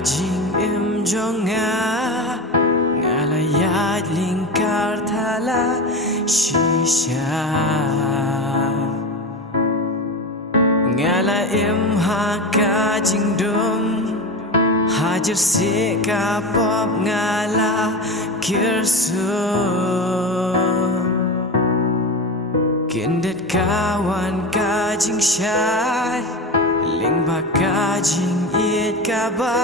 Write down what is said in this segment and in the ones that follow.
jing em jonga ngala ya lingkar thala shisha ngala em ha ka jing dum hajar se ka pop ngala kirsu kindet kawan ka jing shai ling ba ka jing it ka ba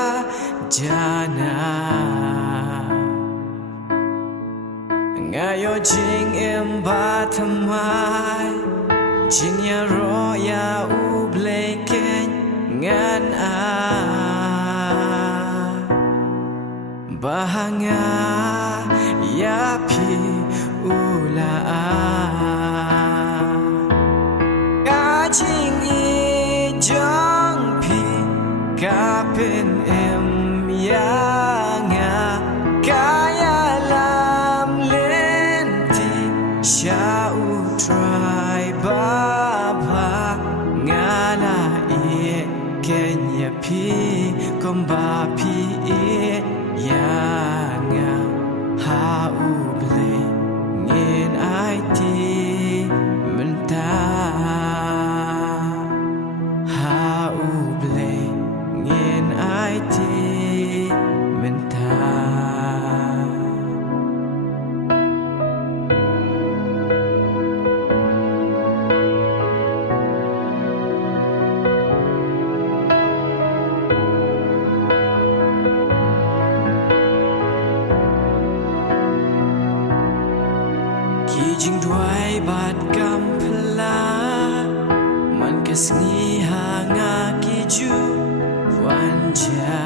jana ngayo jing em ba thamai jing ya ro ya u bleken ngan a bahanga ya pi ula a ka jing i jong pi ka pen em ya nga kaya lam len ti sha u try ba ba ngala e kenya pi komba pi e ya nga ha u ble ngin ai ti menta ha u ble ngin ai ti menta jing dwai bat kam pla man kasni hanga ki ju wanja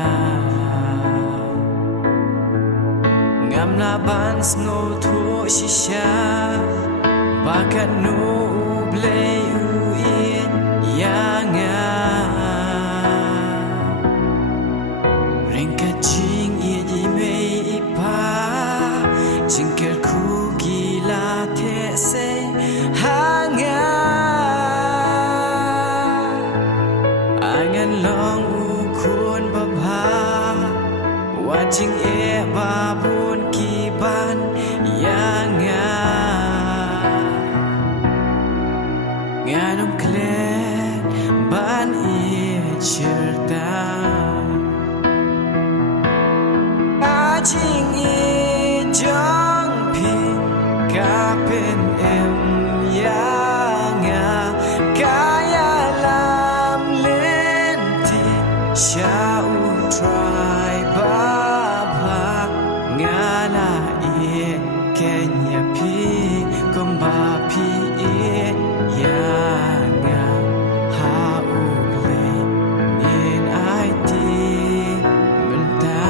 ngam na ban snow tho shisha bakat no ble u in yanga ringka jing i mei ipa jingker ku gila te se hanga angan long u kun ba bha wa jing e ba bun ki ban yanga nganam kle ban e cherta jing e jong pi ka pen em ya nga kaya lam len ti sha u try ba ba ngala e kenya pi komba pi e ya nga ha u ble ngin ai ti menta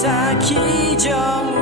sa ki jong